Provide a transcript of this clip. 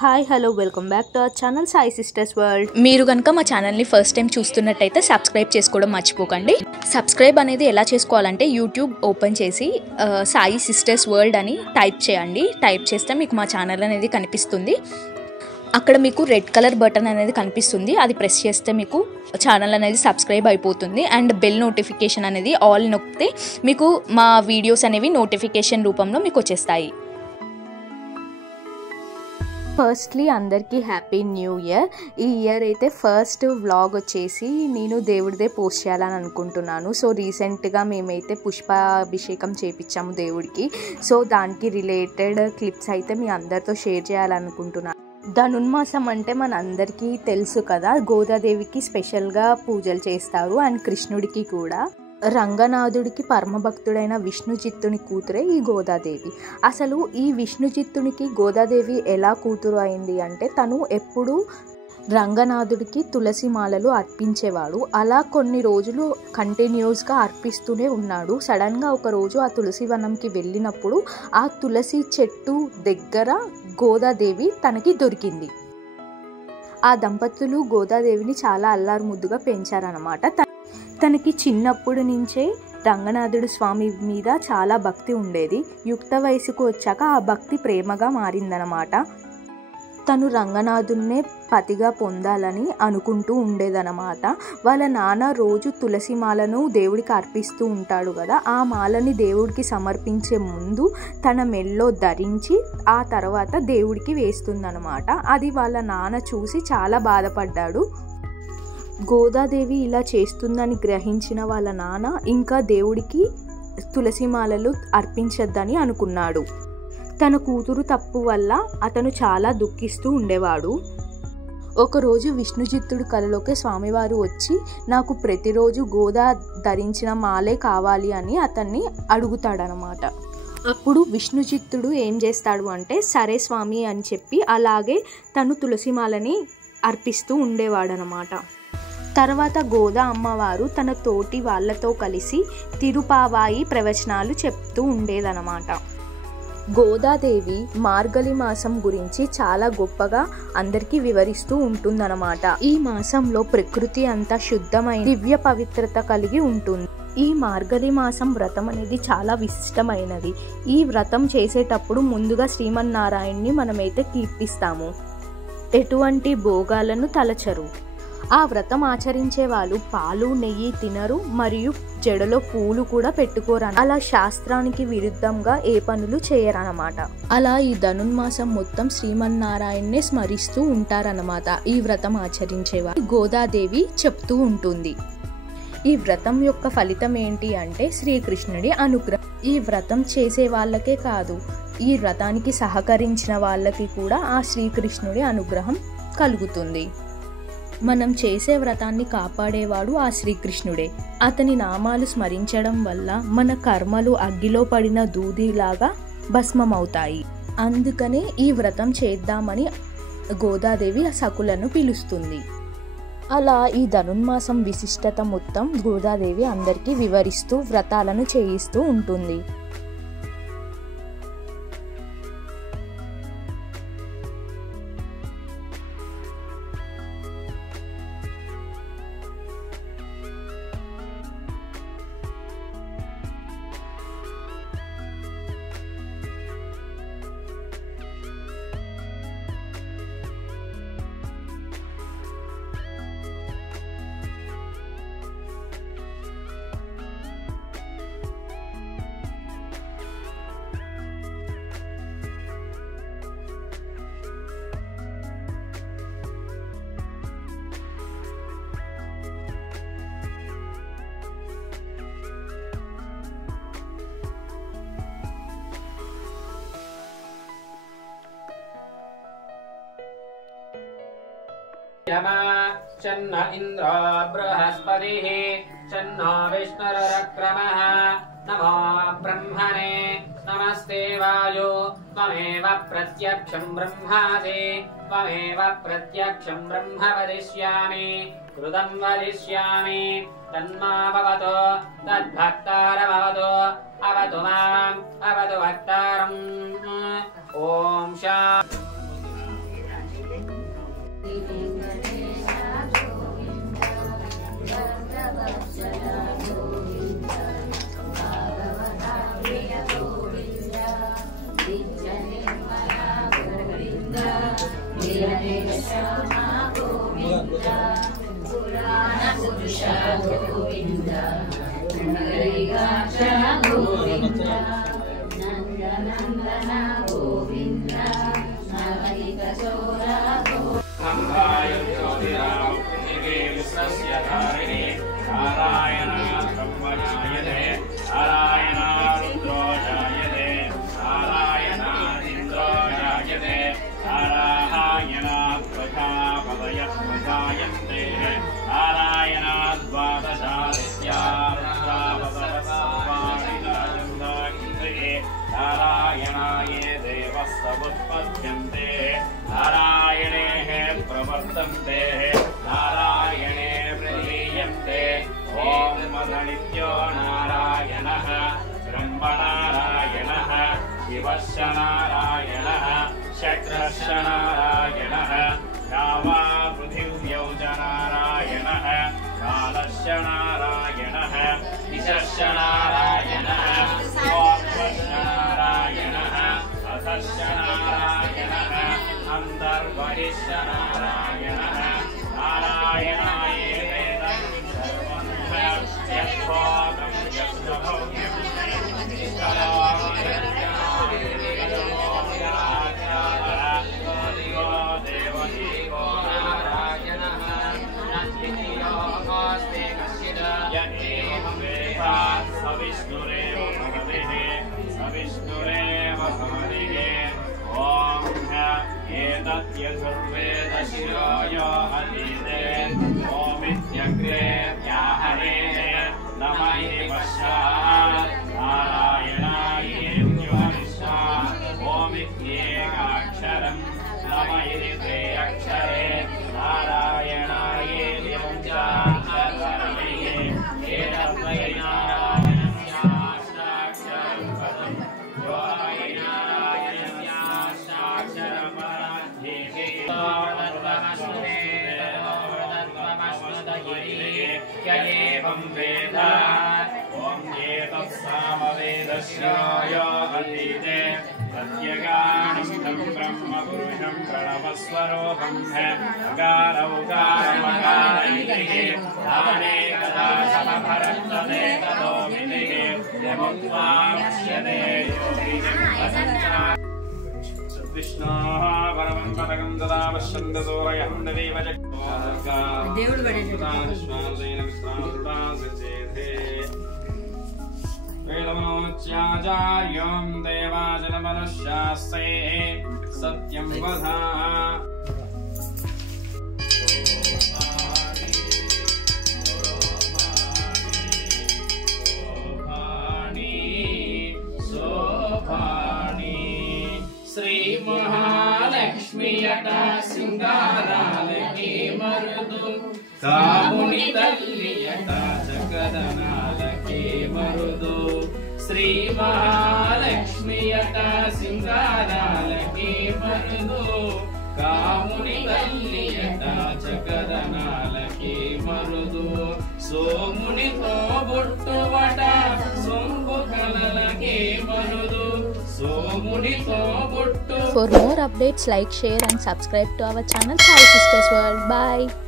Hi hello welcome back to our channel Sai sisters world. మీరు కనుక మా ఛానల్ని ఫస్ట్ టైం చూస్తున్నట్టయితే సబ్స్క్రైబ్ చేసుకోవడం మర్చిపోకండి. సబ్స్క్రైబ్ అనేది ఎలా చేసుకోవాలంటే యూట్యూబ్ ఓపెన్ చేసి సాయి సిస్టర్స్ వరల్డ్ అని టైప్ చేయండి. టైప్ చేస్తే మీకు మా ఛానల్ అనేది కనిపిస్తుంది. అక్కడ మీకు రెడ్ కలర్ బటన్ అనేది కనిపిస్తుంది. అది ప్రెస్ చేస్తే మీకు ఛానల్ అనేది సబ్స్క్రైబ్ అయిపోతుంది. అండ్ బెల్ నోటిఫికేషన్ అనేది ఆల్ నొక్కితే మీకు మా వీడియోస్ అనేవి నోటిఫికేషన్ రూపంలో మీకు వచ్చేస్తాయి. ఫస్ట్లీ అందరికీ హ్యాపీ న్యూ ఇయర్. ఈ ఇయర్ అయితే ఫస్ట్ వ్లాగ్ వచ్చేసి నేను దేవుడిదే పోస్ట్ చేయాలని అనుకుంటున్నాను. సో రీసెంట్గా మేమైతే పుష్పాభిషేకం చేయించాము దేవుడికి. సో దానికి రిలేటెడ్ క్లిప్స్ అయితే మీ అందరితో షేర్ చేయాలనుకుంటున్నాను. ధనుర్మాసం అంటే మన అందరికీ తెలుసు కదా, గోదాదేవికి స్పెషల్గా పూజలు చేస్తారు అండ్ కృష్ణుడికి కూడా. రంగనాథుడికి పరమభక్తుడైన విష్ణుచిత్తుని కూతురే ఈ గోదాదేవి. అసలు ఈ విష్ణుచిత్తునికి గోదాదేవి ఎలా కూతురు అయింది అంటే, తను ఎప్పుడు రంగనాథుడికి తులసి మాలలు అర్పించేవాడు. అలా కొన్ని రోజులు కంటిన్యూస్గా అర్పిస్తూనే ఉన్నాడు. సడన్గా ఒకరోజు ఆ తులసి వనంకి వెళ్ళినప్పుడు ఆ తులసి చెట్టు దగ్గర గోదాదేవి తనకి దొరికింది. ఆ దంపతులు గోదాదేవిని చాలా అల్లారు ముద్దుగా పెంచారనమాట. తనకి చిన్నప్పటి నుంచే రంగనాథుడు స్వామి మీద చాలా భక్తి ఉండేది. యుక్త వయసుకు వచ్చాక ఆ భక్తి ప్రేమగా మారిందనమాట. తను రంగనాథున్నే పతిగా పొందాలని అనుకుంటూ ఉండేదనమాట. వాళ్ళ నాన్న రోజు తులసి మాలను దేవుడికి అర్పిస్తూ ఉంటాడు కదా, ఆ మాలని దేవుడికి సమర్పించే ముందు తన మెల్లో ధరించి ఆ తర్వాత దేవుడికి వేస్తుందనమాట. అది వాళ్ళ నాన్న చూసి చాలా బాధపడ్డాడు. గోదాదేవి ఇలా చేస్తుందని గ్రహించిన వాళ్ళ నాన్న ఇంకా దేవుడికి తులసిమాలలు అర్పించద్దని అనుకున్నాడు. తన కూతురు తప్పు వల్ల అతను చాలా దుఃఖిస్తూ ఉండేవాడు. ఒకరోజు విష్ణుచిత్తుడు కలలోకి స్వామివారు వచ్చి, నాకు ప్రతిరోజు గోదా ధరించిన మాలే కావాలి అని అతన్ని అడుగుతాడనమాట. అప్పుడు విష్ణుచిత్తుడు ఏం చేస్తాడు అంటే, సరే స్వామి అని చెప్పి అలాగే తను తులసిమాలని అర్పిస్తూ ఉండేవాడనమాట. తర్వాత గోదా అమ్మవారు తన తోటి వాళ్ళతో కలిసి తిరుపావాయి ప్రవచనాలు చెప్తూ ఉండేదన్నమాట. గోదాదేవి మార్గలి మాసం గురించి చాలా గొప్పగా అందరికీ వివరిస్తూ ఉంటుందన్నమాట. ఈ మాసంలో ప్రకృతి అంతా శుద్ధమైన దివ్య పవిత్రత కలిగి ఉంటుంది. ఈ మార్గలి మాసం వ్రతం అనేది చాలా విశిష్టమైనది. ఈ వ్రతం చేసేటప్పుడు ముందుగా శ్రీమన్నారాయణ్ణి మనమైతే కీర్తిస్తాము. ఎటువంటి భోగాలను తలచరు. ఆ వ్రతం ఆచరించే వాళ్ళు పాలు నెయ్యి తినరు మరియు జడలో పూలు కూడా పెట్టుకోరు. అలా శాస్త్రానికి విరుద్ధంగా ఏ పనులు చేయరన్నమాట. అలా ఈ ధనుర్మాసం మొత్తం శ్రీమన్నారాయణ్ణే స్మరిస్తూ ఉంటారన్నమాట ఈ వ్రతం ఆచరించేవారు. గోదాదేవి చెప్తూ ఉంటుంది. ఈ వ్రతం యొక్క ఫలితం ఏంటి అంటే శ్రీకృష్ణుడి అనుగ్రహం. ఈ వ్రతం చేసే వాళ్ళకే కాదు, ఈ వ్రతానికి సహకరించిన వాళ్ళకి కూడా ఆ శ్రీకృష్ణుడి అనుగ్రహం కలుగుతుంది. మనం చేసే వ్రతాన్ని కాపాడేవాడు ఆ శ్రీకృష్ణుడే. అతని నామాలు స్మరించడం వల్ల మన కర్మలు అగ్గిలో పడిన దూదిలాగా భస్మమవుతాయి. అందుకనే ఈ వ్రతం చేద్దామని గోదాదేవి సకులను పిలుస్తుంది. అలా ఈ ధనుర్మాసం విశిష్టత మొత్తం గోదాదేవి అందరికీ వివరిస్తూ వ్రతాలను చేయిస్తూ ఉంటుంది. चन्न इंद्रो बृहस्पतिः चन्नो विष्णुरुक्रमः नमो ब्रह्मणे नमस्ते वायो त्वमेव प्रत्यक्षं ब्रह्मासि त्वमेव प्रत्यक्षं ब्रह्म वदिष्यामि कृतं वदिष्यामि तन्मा भवतु तद्भक्तारमवतु अवतु माम् अवतु भक्तारम्। ओम शांति। नारायणाये देवः समुत्पद्यन्ते नारायणे प्रवर्तन्ते नारायणे प्रलीयन्ते ॐ मदनित्यो नारायणः ब्रह्मनारायणः शिवश्च नारायणः शक्रश्च नारायणः गावा पृथिव्यौ च नारायणः कालश्च नारायणः दिशश्च नारायणः नारायणः अधश्च नारायणः अन्तर्बहिश्च नारायणः नारायणायेवेदं सर्वं यद्भोगं यश्च भोग्यं देवदेवो नारायणः नन्दियोस्ते कश्चित् यदेवं वेद सविष्णुरेव सविष्णुरेव भवतिः ॐ एतत् यजुर्वेदशिरोय अधीते ओमित्यग्रे व्याहरेः नम इति पश्चात् नारायणायेत्युपनिषा ओमित्येकाक्षरं नम इति द्वे अक्षरे नारायणायेति पञ्चाक्षरैः एतद्वै वेद ॐ एतत्सामवेदस्याय अधीते प्रत्यगानं तं ब्रह्मपुरुषं प्रणवस्वरोऽहं अकारौकारमकारिः दाने कदा समभरन्तदे तदोमितिः यमुक्त्वा मुच्यते विष्णोः परमं पदकं तदा पश्यन्त सूरयं देव దేవుడు వేదమోచ్యాచార్యం దేవాజనమనశాస్త్రే సత్యం వదా శ్రీ మహాలక్ష్మి అట సింగారాలకి మరుదు కాముని తల్లి అట జగదనాలకి మరుదు శ్రీ మహాలక్ష్మి అట సింగారాలకి మరుదు కాముని తల్లి అట జగదనాలకి Marudu సోమునితో బొట్టువట సొంపు కలలకి Marudu For more updates, like, share and subscribe to our channel Sai Sisters World. Bye.